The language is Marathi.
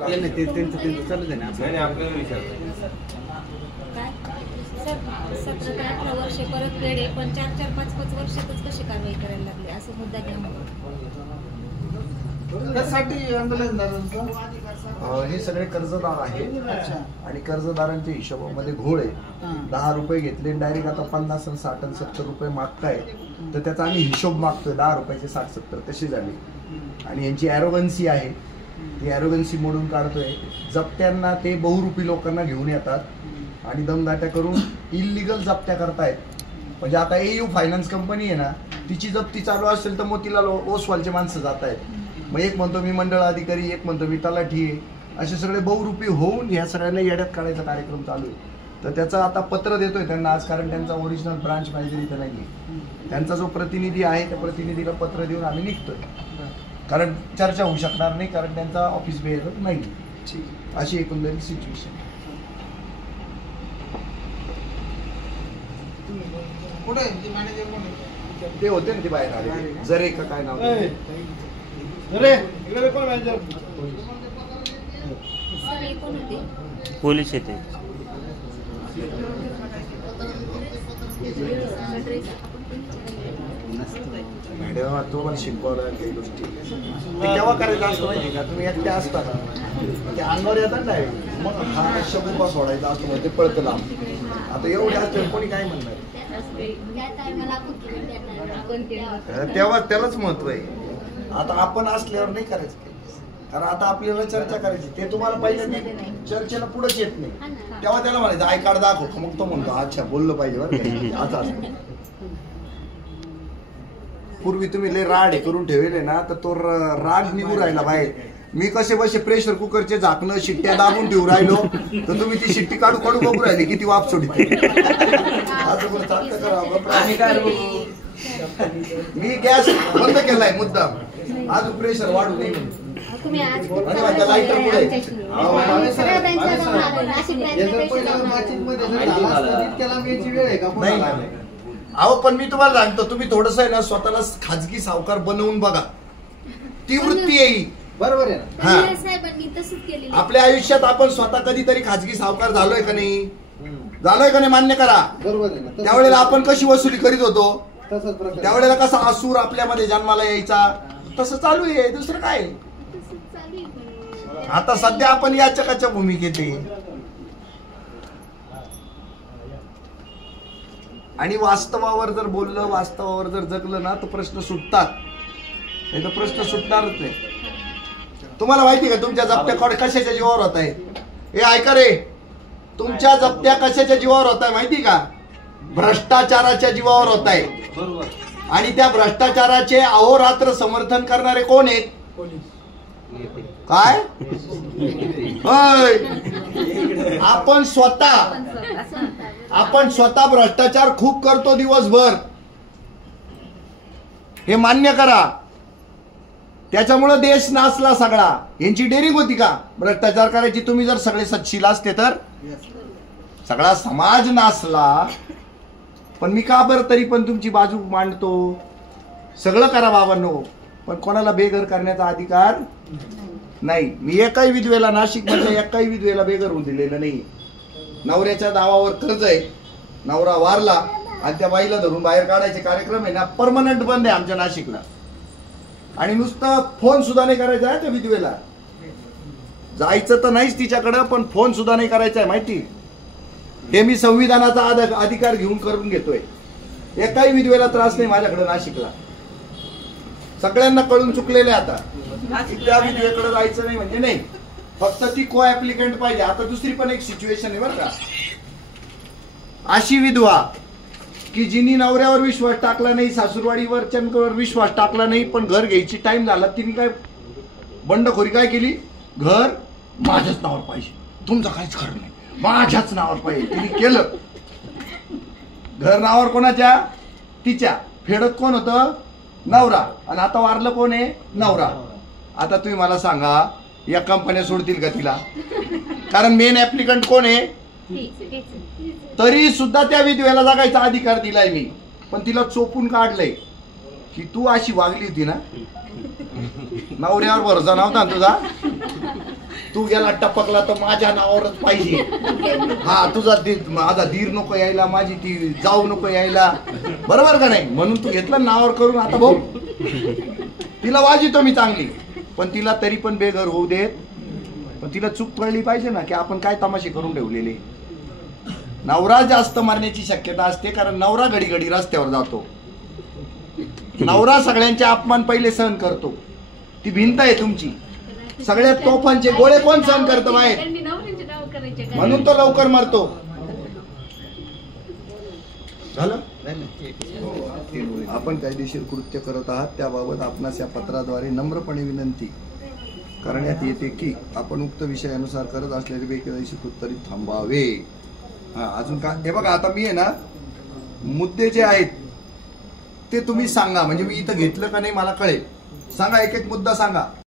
चालू ना आपल्याला विचार 17 ते 18 वर्षे परत पेढे पण 4-4, 5-5 वर्षातच कशी कारवाई करायला लागली असं मुद्दा त्यासाठी आंदोलन हे सगळे कर्जदार आहेत आणि कर्जदारांच्या हिशोबामध्ये घोळ आहे. 10 रुपये घेतले डायरेक्ट आता 50 आणि 60 आणि 70 रुपये मागताय, तर त्याचा आम्ही हिशोब मागतोय. 10 रुपयाचे 60-70 तसे झाले आणि यांची ॲरोगन्सी आहे, ती ॲरोगन्सी मोडून काढतोय. जप्त्यांना ते बहुरूपी लोकांना घेऊन येतात आणि दमदाट्या करून इल्लिगल जप्त्या करतायत. म्हणजे आता AU फायनान्स कंपनी आहे ना, तिची जप्ती चालू असेल तर मोतीलाल ओसवालचे माणसं जात आहेत. मग एक म्हणतो मी मंडळ अधिकारी, एक म्हणतो मी तलाठी आहे, असे सगळे बहुरूपी होऊन ह्या सगळ्यांना येड्यात काढायचा कार्यक्रम चालू आहे. तर त्याचं आता पत्र देतोय त्यांना आज, कारण त्यांचा ओरिजिनल ब्रांच मॅनेजर इथं नाही आहे. त्यांचा जो प्रतिनिधी आहे त्या प्रतिनिधीला पत्र देऊन आम्ही निघतोय, कारण चर्चा होऊ शकणार नाही, कारण त्यांचा ऑफिस बिहेवियर नाही. अशी एकंदरीत सिच्युएशन. ते होते ना ते बाहेर आले, जरे का काय नाव पोलीस येते. मॅडम तो मला शिकवला काही गोष्टी केव्हा करायचं असतं माहिती का, तुम्ही एकट्या असता ना ते अंगावर येतात नाही, मग हा शब्द सोडायचा असतो म्हणजे ते पळतं लांब. आता एवढे असतं कोणी काय म्हणणार, तेव्हा त्यालाच महत्व आहे. आता आपण असल्यावर नाही करायचं, कारण आता आपल्याला चर्चा करायची. ते तुम्हाला पाहिजे चर्चेला पुढेच येत नाही, तेव्हा त्याला म्हणायचं आय कार्ड दाखव, मग तो म्हणतो अच्छा बोललं पाहिजे बरं. आता असं पूर्वी तुम्ही लय राड करून ठेवले ना, तर तो राग निघून राहिला बाहेर. मी कसे बसे प्रेशर कुकरचे झाकणं शिट्ट्या दाबून ठेवू राहिलो, तर तुम्ही ती शिट्टी काढू काढू बघू राहिली किती वाप सोडते. मी गॅस बंद केलाय मुद्दाम, अजून प्रेशर वाढू नये म्हणून. अहो पण मी तुम्हाला सांगतो, तुम्ही थोडस आहे ना स्वतःला खाजगी सावकार बनवून बघा, ती वृत्ती येईल. बरोबर आहे ना. आपल्या आयुष्यात आपण स्वतः कधीतरी खाजगी सावकार झालोय का नाही, झालोय का नाही मान्य करा. बरोबर आहे. त्यावेळेला आपण कशी वसुली करीत होतो, त्यावेळेला कसा असूर आपल्यामध्ये जन्माला यायचा, तसं चालू आहे. दुसरं काय, आता सध्या आपण याचकाच्या भूमिकेत आहे. आणि वास्तवावर जर बोललं, वास्तवावर जर जगलं ना, तर प्रश्न सुटतात, नाही तर प्रश्न सुटणारच नाही. तुम्हाला माहिती का तुमच्या जप्त्या कशाच्या जीवावर होत आहे? हे ऐका रे, तुमच्या जप्त्या कशाच्या जीवावर होत आहे माहिती का? भ्रष्टाचाराच्या जीवावर होत आहे. आणि त्या भ्रष्टाचाराचे अहोरात्र समर्थन करणारे कोण आहेत? काय? आपण स्वतः भ्रष्टाचार खूप करतो दिवसभर, हे मान्य करा. त्याच्यामुळे देश नासला सगळा. यांची डेअरिंग होती का भ्रष्टाचार करायची? तुम्ही जर सगळे सच्शील असते तर सगळा समाज नासला. पण मी का बरं तरी पण तुमची बाजू मांडतो. सगळं करा बाबांनो, पण कोणाला बेघर करण्याचा अधिकार नाही. मी एकाही विधवेला, नाशिक मधल्या एकाही विधवेला बेघर होऊन दिलेलं नाही. नवऱ्याच्या नावावर कर्ज आहे, नवरा वारला आणि त्या बाईला धरून बाहेर काढायचे कार्यक्रम आहे ना, परमनंट बंद आहे आमच्या नाशिकला. आणि नुसतं फोन सुद्धा नाही करायचा आहे त्या विधवेला. जायचं तर नाहीच तिच्याकडं, पण फोन सुद्धा नाही करायचा आहे माहिती. हे मी संविधानाचा अधिकार घेऊन करून घेतोय. एकाही विधवेला त्रास नाही माझ्याकडे नाशिकला. सगळ्यांना कळून चुकलेले आता. त्या विधवेकडे जायचं नाही म्हणजे नाही, फक्त ती को ऍप्लिकंट पाहिजे. आता दुसरी पण एक सिच्युएशन आहे बरं का, अशी विधवा की जिनी नवऱ्यावर विश्वास टाकला नाही, सासूरवाडीवर चंद्रवर विश्वास टाकला नाही, पण घर घ्यायची टाइम झाला, तिने काय बंडखोरी काय केली, घर माझ्याच नावावर पाहिजे, तुमचं काहीच खरं नाही, माझ्याच नावावर पाहिजे. तिने केलं. घर नावावर कोणाच्या? तिच्या. फेडत कोण होतं? नवरा. आणि आता वारलं कोण आहे? नवरा. आता तुम्ही मला सांगा, या कंपन्या सोडतील का तिला? कारण मेन ऍप्लिकंट कोण आहे? तरी सुद्धा त्या विधवेला जगायचा अधिकार दिलाय मी. पण तिला चोपून काढलंय की तू अशी वागली होती ना, नवऱ्यावर भरोसा नव्हता तुझा, तू गेला टपकला तर माझ्या नावावरच पाहिजे. हा तुझा माझा धीर नको यायला, माझी ती जाऊ नको यायला, बरोबर का नाही? म्हणून तू घेतलं नावावर करून. आता भाऊ तिला वाजितो मी चांगली, पण तिला तरी पण बेघर होऊ देत. पण तिला चूक कळली पाहिजे ना की आपण काय तमाशे करून ठेवलेले. नवरा जास्त मारण्याची शक्यता असते, कारण नवरा घडी घडी रस्त्यावर जातो. नवरा सगळ्यांचे अपमान पहिले सहन करतो. ती भिंत आहे तुमची. सगळ्यात तोफांचे गोळे कोण सहन करतं बाहेर? म्हणून तो लवकर मरतो. झालं? आपण कायदेशीर कृत्य करत आहात त्याबाबत आपणास या पत्राद्वारे नम्रपणे विनंती करण्यात येते की आपण उक्त विषयानुसार करत असलेले बेकायदेशीर कृत्य थांबावे. हा अजून का? हे बघा आता मी आहे ना, मुद्दे जे आहेत ते तुम्ही सांगा, म्हणजे मी इथं घेतलं का नाही मला कळेल. सांगा, एक एक मुद्दा सांगा.